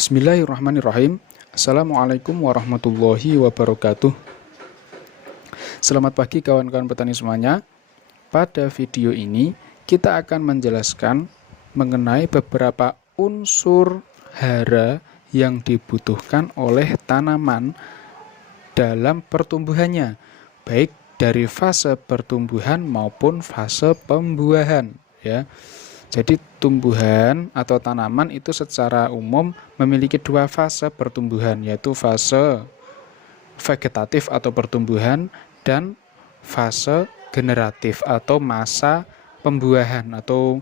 Bismillahirrahmanirrahim. Assalamualaikum warahmatullahi wabarakatuh. Selamat pagi kawan-kawan petani semuanya. Pada video ini kita akan menjelaskan mengenai beberapa unsur hara yang dibutuhkan oleh tanaman dalam pertumbuhannya, baik dari fase pertumbuhan maupun fase pembuahan, ya. Jadi tumbuhan atau tanaman itu secara umum memiliki dua fase pertumbuhan, yaitu fase vegetatif atau pertumbuhan dan fase generatif atau masa pembuahan atau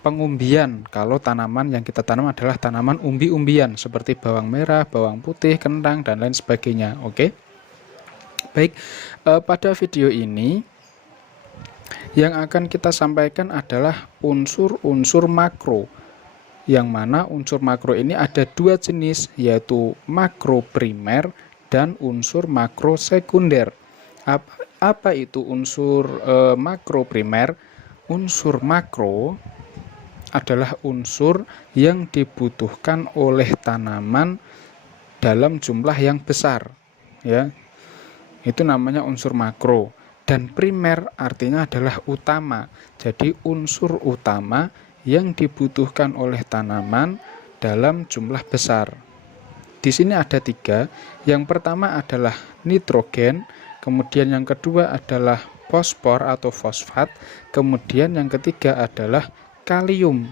pengumbian. Kalau tanaman yang kita tanam adalah tanaman umbi-umbian seperti bawang merah, bawang putih, kentang, dan lain sebagainya. Oke. Baik, pada video ini yang akan kita sampaikan adalah unsur-unsur makro, yang mana unsur makro ini ada dua jenis, yaitu makro primer dan unsur makro sekunder. Apa itu unsur makro primer? Unsur makro adalah unsur yang dibutuhkan oleh tanaman dalam jumlah yang besar, ya. Itu namanya unsur makro. Dan primer artinya adalah utama. Jadi unsur utama yang dibutuhkan oleh tanaman dalam jumlah besar. Di sini ada tiga. Yang pertama adalah nitrogen, kemudian yang kedua adalah fosfor atau fosfat, kemudian yang ketiga adalah kalium.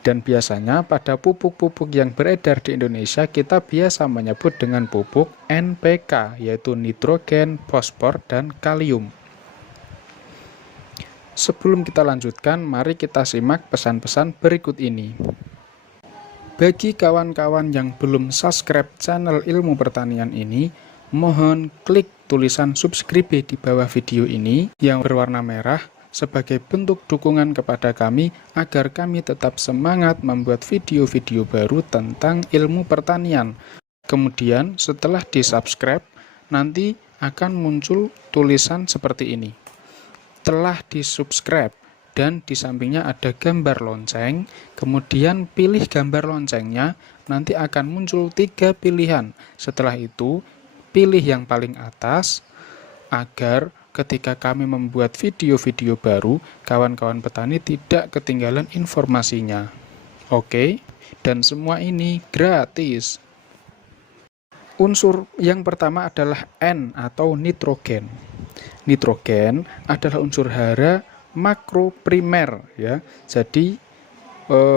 Dan biasanya pada pupuk-pupuk yang beredar di Indonesia kita biasa menyebut dengan pupuk NPK, yaitu nitrogen, fosfor, dan kalium. Sebelum kita lanjutkan, mari kita simak pesan-pesan berikut ini. Bagi kawan-kawan yang belum subscribe channel Ilmu Pertanian ini, mohon klik tulisan subscribe di bawah video ini yang berwarna merah sebagai bentuk dukungan kepada kami agar kami tetap semangat membuat video-video baru tentang ilmu pertanian. Kemudian setelah di-subscribe, nanti akan muncul tulisan seperti ini. Telah di-subscribe, dan di sampingnya ada gambar lonceng. Kemudian pilih gambar loncengnya, nanti akan muncul 3 pilihan. Setelah itu, pilih yang paling atas agar ketika kami membuat video-video baru, kawan-kawan petani tidak ketinggalan informasinya. Oke, dan semua ini gratis. Unsur yang pertama adalah N atau nitrogen. Nitrogen adalah unsur hara makro primer, ya. Jadi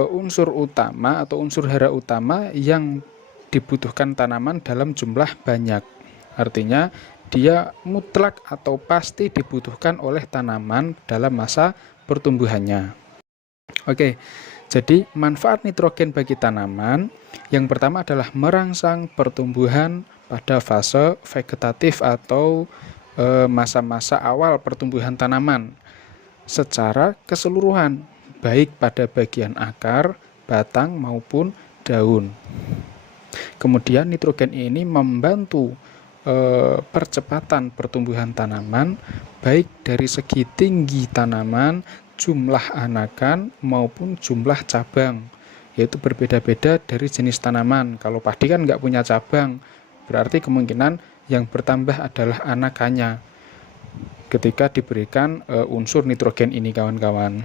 unsur utama atau unsur hara utama yang dibutuhkan tanaman dalam jumlah banyak. Artinya dia mutlak atau pasti dibutuhkan oleh tanaman dalam masa pertumbuhannya. Oke, jadi manfaat nitrogen bagi tanaman yang pertama adalah merangsang pertumbuhan pada fase vegetatif atau masa-masa awal pertumbuhan tanaman secara keseluruhan, baik pada bagian akar, batang maupun daun. Kemudian nitrogen ini membantu percepatan pertumbuhan tanaman baik dari segi tinggi tanaman, jumlah anakan maupun jumlah cabang, yaitu berbeda-beda dari jenis tanaman. Kalau padi kan nggak punya cabang, berarti kemungkinan yang bertambah adalah anakannya ketika diberikan unsur nitrogen ini, kawan-kawan.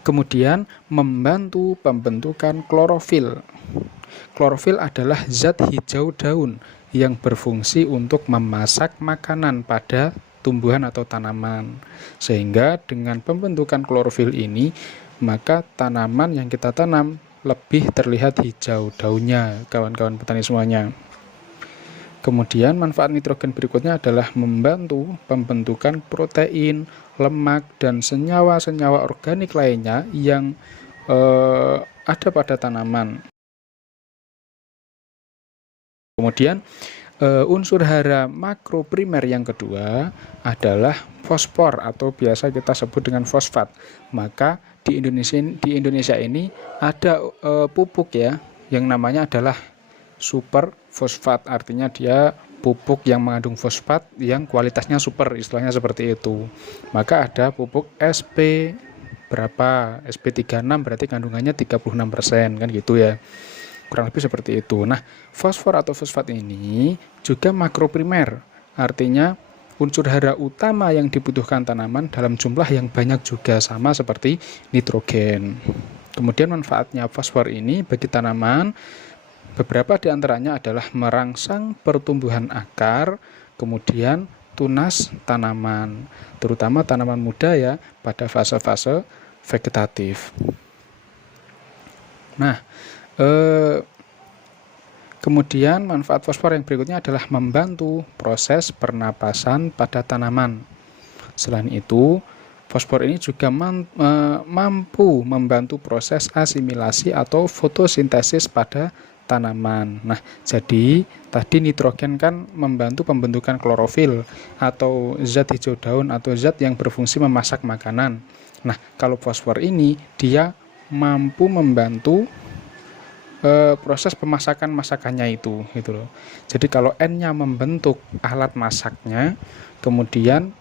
Kemudian membantu pembentukan klorofil. Klorofil adalah zat hijau daun yang berfungsi untuk memasak makanan pada tumbuhan atau tanaman. Sehingga dengan pembentukan klorofil ini, maka tanaman yang kita tanam lebih terlihat hijau daunnya, kawan-kawan petani semuanya. Kemudian manfaat nitrogen berikutnya adalah membantu pembentukan protein, lemak, dan senyawa-senyawa organik lainnya yang ada pada tanaman. Kemudian unsur hara makro primer yang kedua adalah fosfor atau biasa kita sebut dengan fosfat. Maka di Indonesia ini ada pupuk, ya, yang namanya adalah super fosfat. Artinya dia pupuk yang mengandung fosfat yang kualitasnya super, istilahnya seperti itu. Maka ada pupuk SP, berapa, Sp36 berarti kandungannya 36% kan gitu ya. Kurang lebih seperti itu. Nah, fosfor atau fosfat ini juga makroprimer, artinya unsur hara utama yang dibutuhkan tanaman dalam jumlah yang banyak juga, sama seperti nitrogen. Kemudian manfaatnya fosfor ini bagi tanaman, beberapa diantaranya adalah merangsang pertumbuhan akar, kemudian tunas tanaman, terutama tanaman muda ya, pada fase-fase vegetatif. Nah, kemudian manfaat fosfor yang berikutnya adalah membantu proses pernapasan pada tanaman. Selain itu, fosfor ini juga mampu membantu proses asimilasi atau fotosintesis pada tanaman. Nah, jadi tadi nitrogen kan membantu pembentukan klorofil atau zat hijau daun atau zat yang berfungsi memasak makanan. Nah, kalau fosfor ini dia mampu membantu proses pemasakannya itu gitu loh. Jadi kalau N-nya membentuk alat masaknya, kemudian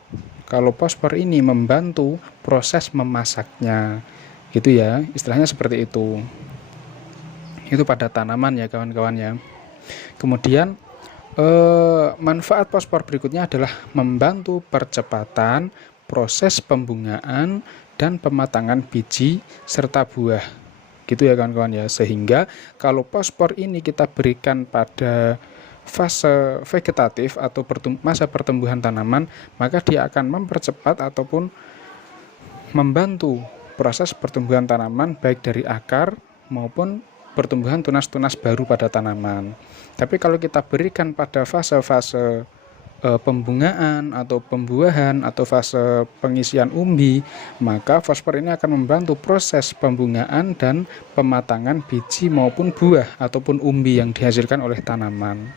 kalau fosfor ini membantu proses memasaknya, gitu ya, istilahnya seperti itu. Itu pada tanaman ya kawan-kawan ya. Kemudian manfaat fosfor berikutnya adalah membantu percepatan proses pembungaan dan pematangan biji serta buah, gitu ya kawan-kawan ya. Sehingga kalau fosfor ini kita berikan pada fase vegetatif atau masa pertumbuhan tanaman, maka dia akan mempercepat ataupun membantu proses pertumbuhan tanaman baik dari akar maupun pertumbuhan tunas-tunas baru pada tanaman. Tapi kalau kita berikan pada fase-fase pembungaan atau pembuahan atau fase pengisian umbi, maka fosfor ini akan membantu proses pembungaan dan pematangan biji maupun buah ataupun umbi yang dihasilkan oleh tanaman.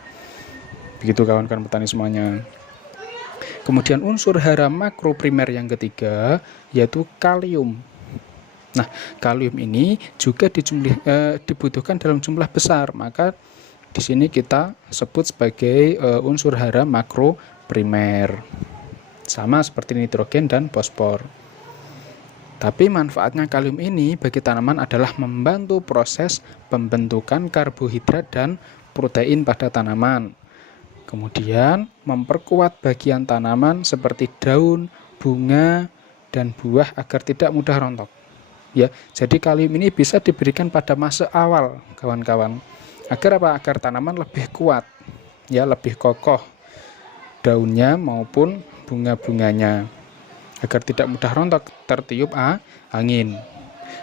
Begitu kawan-kawan petani semuanya. Kemudian unsur hara makroprimer yang ketiga yaitu kalium. Nah, kalium ini juga dibutuhkan dalam jumlah besar, maka di sini kita sebut sebagai unsur hara makroprimer, sama seperti nitrogen dan fosfor. Tapi manfaatnya kalium ini bagi tanaman adalah membantu proses pembentukan karbohidrat dan protein pada tanaman. Kemudian memperkuat bagian tanaman seperti daun, bunga, dan buah agar tidak mudah rontok. Ya, jadi kalium ini bisa diberikan pada masa awal, kawan-kawan. Agar apa? Agar tanaman lebih kuat, ya, lebih kokoh daunnya maupun bunga-bunganya, agar tidak mudah rontok tertiup angin.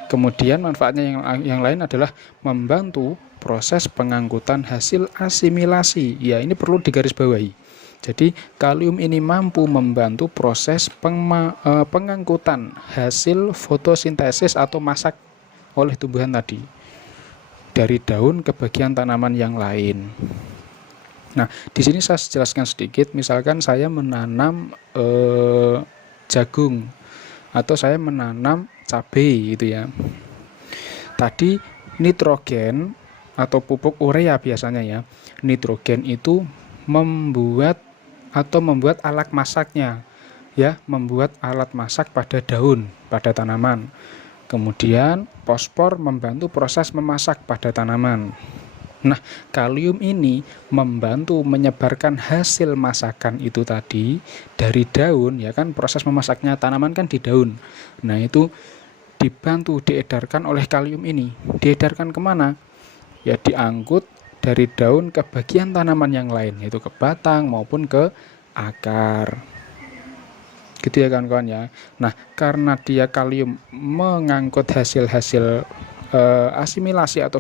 Kemudian manfaatnya yang lain adalah membantu proses pengangkutan hasil asimilasi. Ya, ini perlu digarisbawahi. Jadi kalium ini mampu membantu proses pengangkutan hasil fotosintesis atau masak oleh tumbuhan tadi dari daun ke bagian tanaman yang lain. Nah, di sini saya jelaskan sedikit. Misalkan saya menanam jagung atau saya menanam cabai gitu ya. Tadi nitrogen atau pupuk urea biasanya ya. Nitrogen itu membuat alat masaknya, ya, membuat alat masak pada daun, pada tanaman. Kemudian fosfor membantu proses memasak pada tanaman. Nah, kalium ini membantu menyebarkan hasil masakan itu tadi dari daun, ya kan, proses memasaknya tanaman kan di daun. Nah, itu dibantu diedarkan oleh kalium ini. Diedarkan kemana? Ya, diangkut dari daun ke bagian tanaman yang lain, yaitu ke batang maupun ke akar. Gitu ya kawan-kawan ya. Nah, karena dia kalium mengangkut hasil-hasil asimilasi atau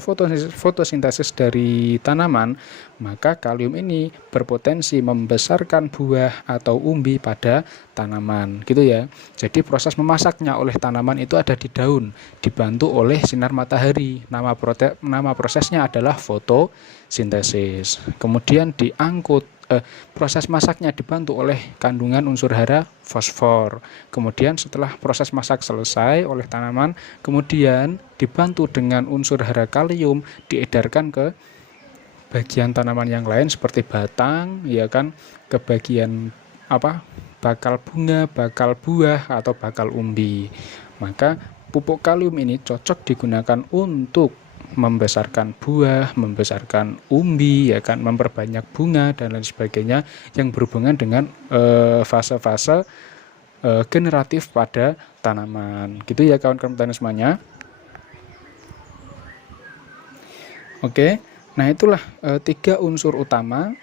fotosintesis dari tanaman, maka kalium ini berpotensi membesarkan buah atau umbi pada tanaman, gitu ya. Jadi proses memasaknya oleh tanaman itu ada di daun, dibantu oleh sinar matahari. Nama prosesnya adalah fotosintesis. Kemudian diangkut, proses masaknya dibantu oleh kandungan unsur hara fosfor. Kemudian setelah proses masak selesai oleh tanaman, kemudian dibantu dengan unsur hara kalium diedarkan ke bagian tanaman yang lain seperti batang, ya kan, ke bagian bakal bunga, bakal buah atau bakal umbi. Maka pupuk kalium ini cocok digunakan untuk membesarkan buah, membesarkan umbi, ya kan, memperbanyak bunga dan lain sebagainya yang berhubungan dengan fase-fase generatif pada tanaman. Gitu ya kawan-kawan petani semuanya. Oke, nah itulah 3 unsur utama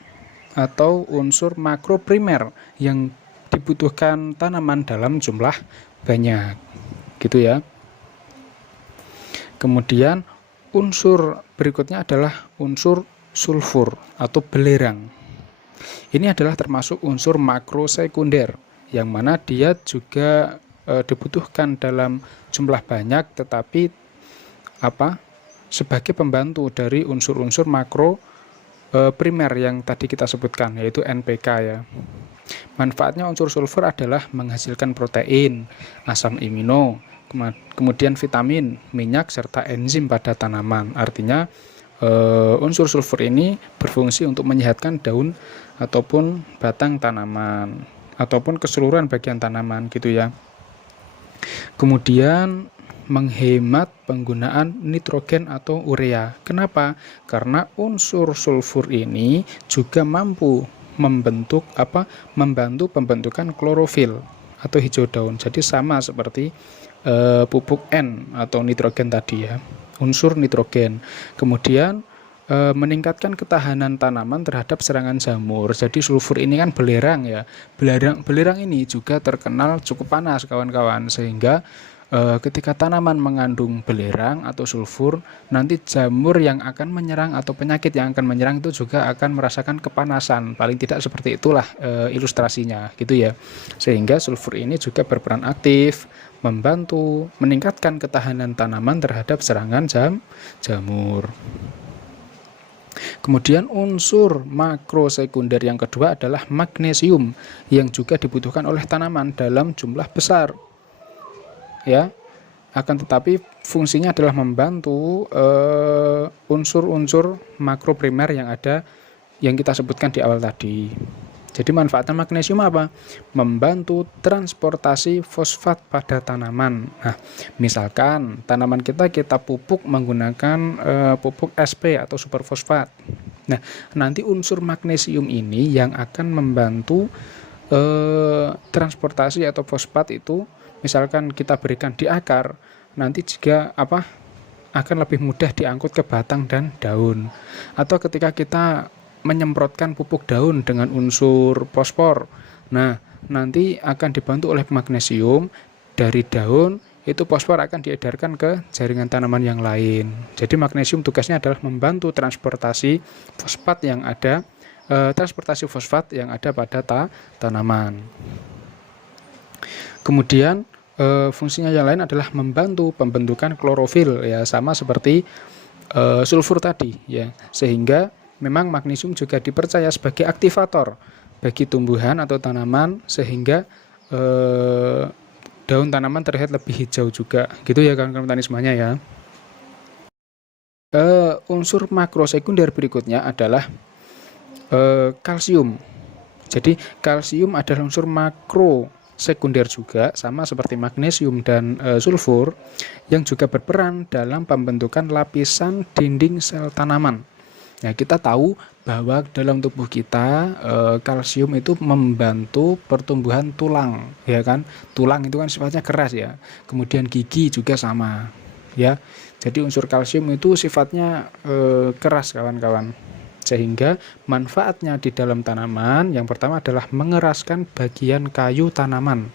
atau unsur makro primer yang dibutuhkan tanaman dalam jumlah banyak. Gitu ya. Kemudian unsur berikutnya adalah unsur sulfur atau belerang. Ini adalah termasuk unsur makro sekunder, yang mana dia juga dibutuhkan dalam jumlah banyak, tetapi sebagai pembantu dari unsur-unsur makro primer yang tadi kita sebutkan, yaitu NPK ya. Manfaatnya unsur sulfur adalah menghasilkan protein, asam amino, kemudian vitamin, minyak, serta enzim pada tanaman. Artinya unsur sulfur ini berfungsi untuk menyehatkan daun ataupun batang tanaman ataupun keseluruhan bagian tanaman gitu ya. Kemudian menghemat penggunaan nitrogen atau urea. Kenapa? Karena unsur sulfur ini juga mampu membantu pembentukan klorofil atau hijau daun. Jadi sama seperti pupuk N atau nitrogen tadi ya, unsur nitrogen. Kemudian meningkatkan ketahanan tanaman terhadap serangan jamur. Jadi sulfur ini kan belerang ya. Belerang ini juga terkenal cukup panas kawan-kawan, sehingga ketika tanaman mengandung belerang atau sulfur, nanti jamur yang akan menyerang atau penyakit yang akan menyerang itu juga akan merasakan kepanasan. Paling tidak seperti itulah ilustrasinya gitu ya. Sehingga sulfur ini juga berperan aktif membantu meningkatkan ketahanan tanaman terhadap serangan jamur. Kemudian unsur makro sekunder yang kedua adalah magnesium, yang juga dibutuhkan oleh tanaman dalam jumlah besar. Ya, akan tetapi fungsinya adalah membantu unsur-unsur makro primer yang kita sebutkan di awal tadi. Jadi manfaatnya magnesium apa? Membantu transportasi fosfat pada tanaman. Nah, misalkan tanaman kita pupuk menggunakan pupuk SP atau superfosfat. Nah, nanti unsur magnesium ini yang akan membantu transportasi atau fosfat itu. Misalkan kita berikan di akar, nanti juga akan lebih mudah diangkut ke batang dan daun. Atau ketika kita menyemprotkan pupuk daun dengan unsur fosfor, nah nanti akan dibantu oleh magnesium dari daun, itu fosfor akan diedarkan ke jaringan tanaman yang lain. Jadi magnesium tugasnya adalah membantu transportasi fosfat yang ada pada tanaman. Kemudian fungsinya yang lain adalah membantu pembentukan klorofil ya, sama seperti sulfur tadi ya. Sehingga memang magnesium juga dipercaya sebagai aktivator bagi tumbuhan atau tanaman, sehingga daun tanaman terlihat lebih hijau juga. Gitu ya kawan-kawan petani semuanya ya. Unsur makro sekunder berikutnya adalah kalsium. Jadi kalsium adalah unsur makro sekunder juga, sama seperti magnesium dan sulfur, yang juga berperan dalam pembentukan lapisan dinding sel tanaman. Nah, kita tahu bahwa dalam tubuh kita kalsium itu membantu pertumbuhan tulang, ya kan? Tulang itu kan sifatnya keras ya. Kemudian gigi juga sama, ya. Jadi unsur kalsium itu sifatnya keras kawan-kawan. Sehingga manfaatnya di dalam tanaman yang pertama adalah mengeraskan bagian kayu tanaman.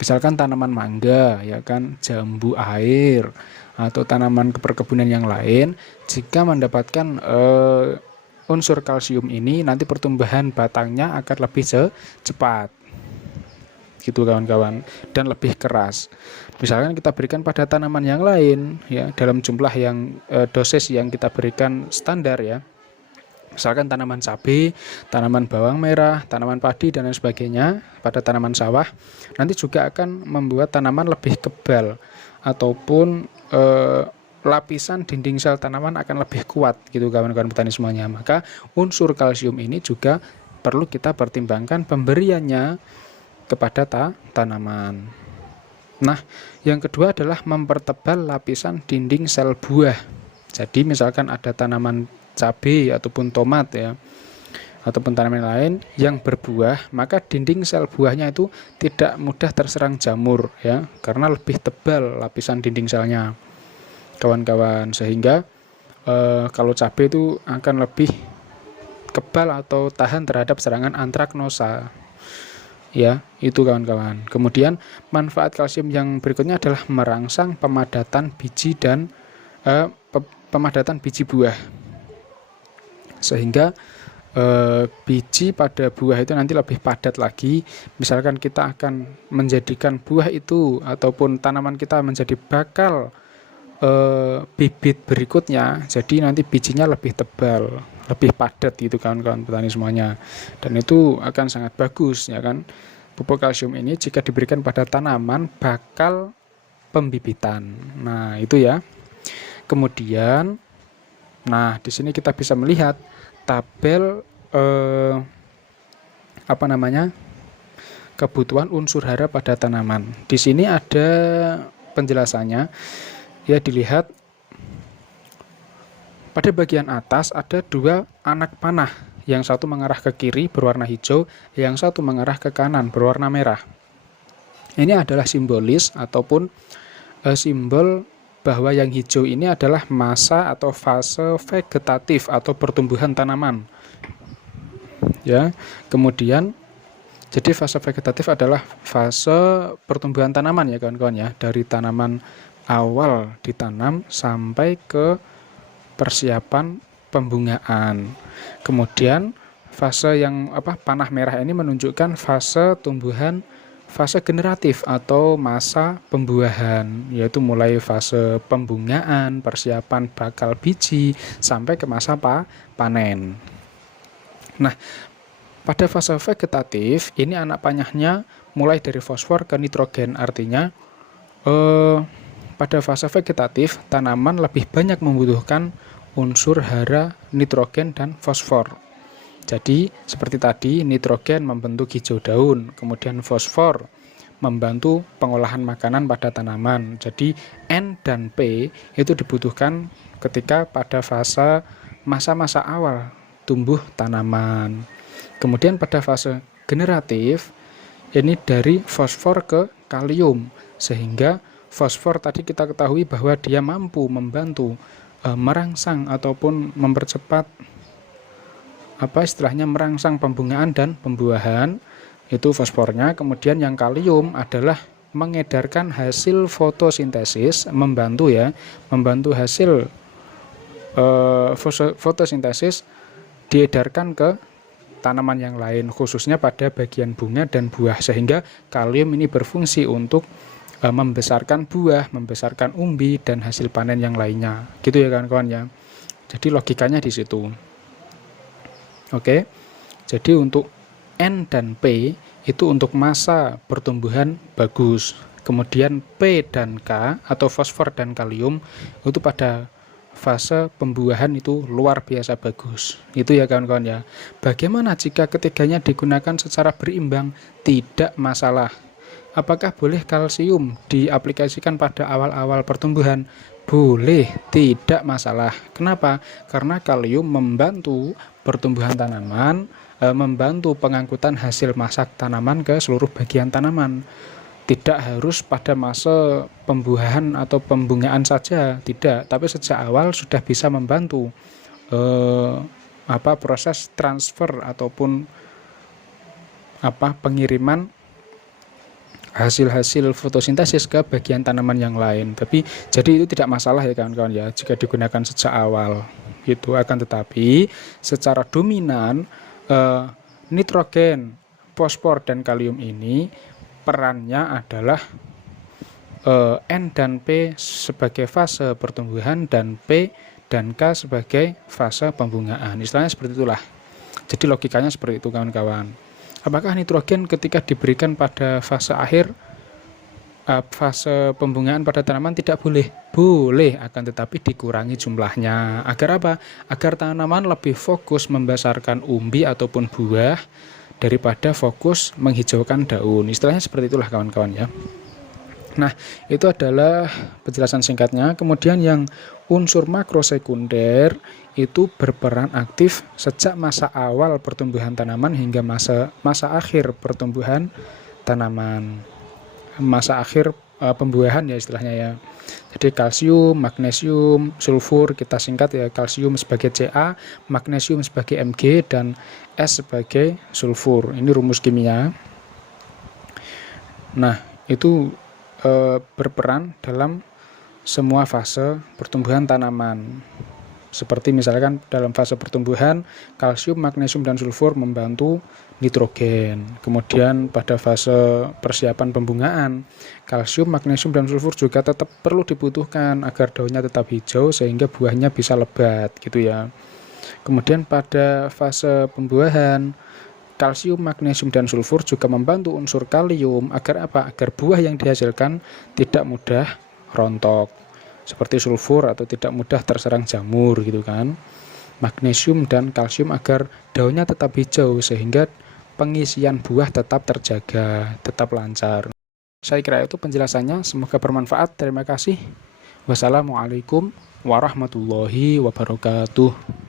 Misalkan tanaman mangga, ya kan, jambu air, atau tanaman perkebunan yang lain, jika mendapatkan unsur kalsium ini, nanti pertumbuhan batangnya akan lebih cepat. Gitu kawan-kawan, dan lebih keras. Misalkan kita berikan pada tanaman yang lain ya, dalam jumlah yang dosis yang kita berikan standar ya. Misalkan tanaman cabai, tanaman bawang merah, tanaman padi dan lain sebagainya pada tanaman sawah, nanti juga akan membuat tanaman lebih kebal ataupun lapisan dinding sel tanaman akan lebih kuat gitu kawan-kawan petani semuanya. Maka unsur kalsium ini juga perlu kita pertimbangkan pemberiannya kepada tanaman. Nah, yang kedua adalah mempertebal lapisan dinding sel buah. Jadi misalkan ada tanaman cabai ataupun tomat ya, ataupun tanaman lain yang berbuah, maka dinding sel buahnya itu tidak mudah terserang jamur ya, karena lebih tebal lapisan dinding selnya, kawan-kawan. Sehingga kalau cabai itu akan lebih kebal atau tahan terhadap serangan antraknosa. Ya, itu kawan-kawan. Kemudian manfaat kalsium yang berikutnya adalah merangsang pemadatan biji dan pemadatan biji buah. Sehingga biji pada buah itu nanti lebih padat lagi. Misalkan kita akan menjadikan buah itu ataupun tanaman kita menjadi bakal bibit berikutnya, jadi nanti bijinya lebih tebal, lebih padat gitu kawan-kawan petani semuanya, dan itu akan sangat bagus ya kan. Pupuk kalsium ini jika diberikan pada tanaman bakal pembibitan. Nah, itu ya. Kemudian di sini kita bisa melihat tabel kebutuhan unsur hara pada tanaman. Di sini ada penjelasannya. Ya, dilihat pada bagian atas ada 2 anak panah, yang satu mengarah ke kiri berwarna hijau, yang satu mengarah ke kanan berwarna merah. Ini adalah simbolis ataupun simbol bahwa yang hijau ini adalah masa atau fase vegetatif atau pertumbuhan tanaman. Ya, kemudian jadi fase vegetatif adalah fase pertumbuhan tanaman ya kawan-kawan ya, dari tanaman awal ditanam sampai ke persiapan pembungaan. Kemudian fase yang panah merah ini menunjukkan fase tumbuhan, fase generatif atau masa pembuahan, yaitu mulai fase pembungaan, persiapan bakal biji sampai ke masa panen. Nah, pada fase vegetatif ini anak panahnya mulai dari fosfor ke nitrogen, artinya pada fase vegetatif, tanaman lebih banyak membutuhkan unsur hara nitrogen dan fosfor. Jadi, seperti tadi, nitrogen membentuk hijau daun, kemudian fosfor membantu pengolahan makanan pada tanaman. Jadi, N dan P itu dibutuhkan ketika pada fase masa-masa awal tumbuh tanaman. Kemudian pada fase generatif, ini dari fosfor ke kalium, sehingga fosfor tadi kita ketahui bahwa dia mampu membantu merangsang ataupun mempercepat merangsang pembungaan dan pembuahan, itu fosfornya. Kemudian yang kalium adalah mengedarkan hasil fotosintesis, membantu hasil fotosintesis diedarkan ke tanaman yang lain, khususnya pada bagian bunga dan buah, sehingga kalium ini berfungsi untuk membesarkan buah, membesarkan umbi dan hasil panen yang lainnya. Gitu ya kawan-kawan ya. Jadi logikanya di situ. Oke. Jadi untuk N dan P itu untuk masa pertumbuhan bagus. Kemudian P dan K atau fosfor dan kalium itu pada fase pembuahan itu luar biasa bagus. Itu ya kawan-kawan ya. Bagaimana jika ketiganya digunakan secara berimbang? Tidak masalah. Apakah boleh kalsium diaplikasikan pada awal-awal pertumbuhan? Boleh, tidak masalah. Kenapa? Karena kalium membantu pertumbuhan tanaman, membantu pengangkutan hasil masak tanaman ke seluruh bagian tanaman. Tidak harus pada masa pembuahan atau pembungaan saja, tidak. Tapi sejak awal sudah bisa membantu proses transfer ataupun pengiriman hasil-hasil fotosintesis ke bagian tanaman yang lain. Tapi jadi itu tidak masalah ya kawan-kawan ya, jika digunakan sejak awal gitu. Akan tetapi secara dominan nitrogen, fosfor dan kalium ini perannya adalah N dan P sebagai fase pertumbuhan dan P dan K sebagai fase pembungaan. Istilahnya seperti itulah. Jadi logikanya seperti itu kawan-kawan. Apakah nitrogen ketika diberikan pada fase akhir, fase pembungaan pada tanaman tidak boleh? Boleh, akan tetapi dikurangi jumlahnya. Agar apa? Agar tanaman lebih fokus membesarkan umbi ataupun buah daripada fokus menghijaukan daun. Istilahnya seperti itulah kawan-kawan ya. Nah, itu adalah penjelasan singkatnya. Kemudian yang unsur makrosekunder itu berperan aktif sejak masa awal pertumbuhan tanaman hingga masa akhir pertumbuhan tanaman. Masa akhir pembuahan ya istilahnya ya. Jadi kalsium, magnesium, sulfur kita singkat ya, kalsium sebagai Ca, magnesium sebagai Mg, dan S sebagai sulfur. Ini rumus kimia. Nah, itu berperan dalam semua fase pertumbuhan tanaman. Seperti misalkan dalam fase pertumbuhan, kalsium, magnesium, dan sulfur membantu nitrogen. Kemudian pada fase persiapan pembungaan, kalsium, magnesium, dan sulfur juga tetap perlu dibutuhkan agar daunnya tetap hijau sehingga buahnya bisa lebat gitu ya. Kemudian pada fase pembuahan, kalsium, magnesium, dan sulfur juga membantu unsur kalium agar apa? Agar buah yang dihasilkan tidak mudah rontok. Seperti sulfur atau tidak mudah terserang jamur gitu kan. Magnesium dan kalsium agar daunnya tetap hijau sehingga pengisian buah tetap terjaga, tetap lancar. Saya kira itu penjelasannya, semoga bermanfaat. Terima kasih. Wassalamualaikum warahmatullahi wabarakatuh.